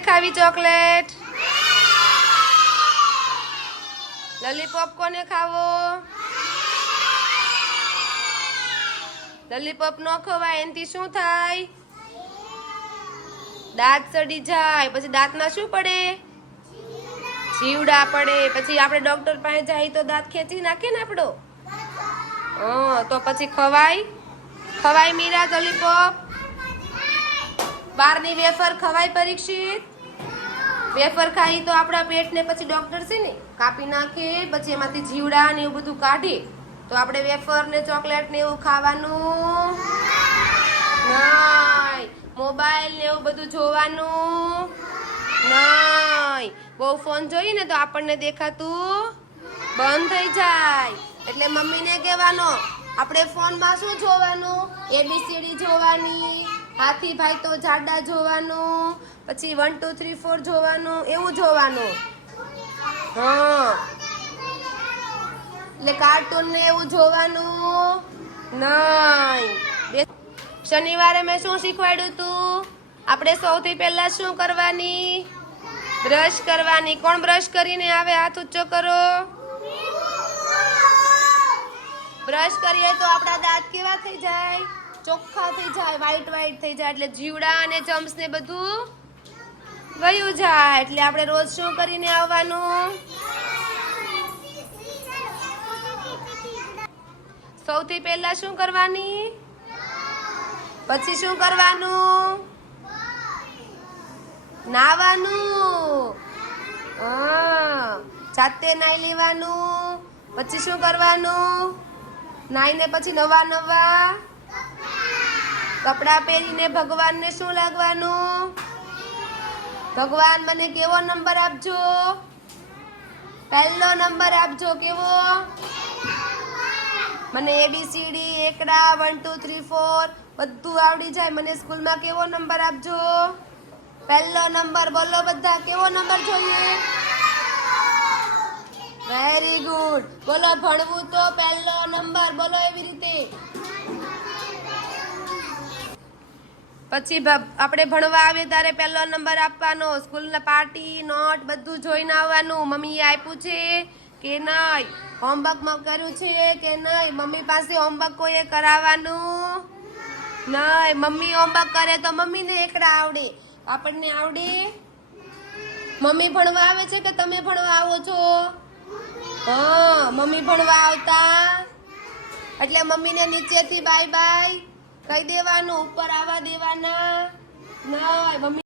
ખાવી chocolate? Lollipop કોને ખાવો? લોલીપોપ ન ખવાય, એનાથી શું થાય? દાંત સડી જાય. પછી દાંતમાં શું પડે? જીવડા પડે. પછી આપણે ડોક્ટર પાસે જાય તો દાંત ખેંચી નાખે ને આપણો. તો પછી ખવાય? ખવાય મીરા લોલીપોપ? બારની વેફર ખવાય પરીક્ષિત? વેફર ખાઈ તો આપણા પેટને પછી ડોક્ટર છે ને કાપી નાખે, પછી એમાંથી જીવડા ને એવું બધું કાઢે. તો આપણે વેફર ને ચોકલેટ ને એવું ખાવાનું નહીં. મોબાઈલ ને એવું બધું જોવાનું નહીં. બહુ ફોન જોઈએ ને તો આપણને દેખાતું બંધ થઈ જાય. એટલે મમ્મીને કહેવાનો, આપણે ફોનમાં શું જોવાનું? ABCD જોવાની, હાથી ભાઈ તો જાડા જોવાનું, પછી 1 2 3 4 જોવાનું, એવું જોવાનું. એટલે કાર્ટૂન ને એવું જોવાનું નહીં. શનિવારે મેં શું શીખવાડ્યું તું? આપણે સૌથી પહેલા શું કરવાની? બ્રશ કરવાની. કોણ બ્રશ કરીને આવે? હાથ ઊંચો કરો. બ્રશ કરીએ તો આપણા દાંત કેવા થઈ જાય? ચોખ્ખા થઈ જાય, વ્હાઈટ વ્હાઈટ થઈ જાય. એટલે જીવડા અને જમ્સ ને બધું ગયું જાય. એટલે આપણે રોજ શું કરીને આવવાનું? સૌથી પહેલા શું કરવાની? પછી શું કરવાનું? નાવાનું. જાતે નાઈ લેવાનું. પછી શું કરવાનું? નાઈને પછી નવા નવા કપડા પહેરીને ભગવાનને શું લાગવાનું? ભગવાન મને કેવો નંબર આપજો? પહેલો નંબર આપજો. કેવો? મને ABCD એકડા 1 2 3 4 બધું આવડી જાય. મને સ્કૂલમાં કેવો નંબર આપજો? પહેલો નંબર. બોલો બધા, કેવો નંબર જોઈએ? Very good. બોલો ભણવું તો પહેલો નંબર. બોલો એવી રીતે. પછી આપણે ભણવા આવીએ ત્યારે પહેલો નંબર આપવાનો. સ્કૂલના પાર્ટી નોટ બધું જોઈને આવવાનું. મમ્મીએ આપ્યું છે કે નહીં? હોમવર્કમાં કર્યું છે કે નહીં? મમ્મી પાસે હોમવર્ક કોઈએ કરાવવાનું નહીં. મમ્મી હોમવર્ક કરે તો મમ્મીને એકડા આવડે, આપણને આવડે? મમ્મી ભણવા આવે છે કે તમે ભણવા આવો છો? મમ્મી ભણવા આવતા. એટલે મમ્મીને નીચેથી બાય બાય કહી દેવાનું, ઉપર આવવા દેવાના નહીં. મમ્મી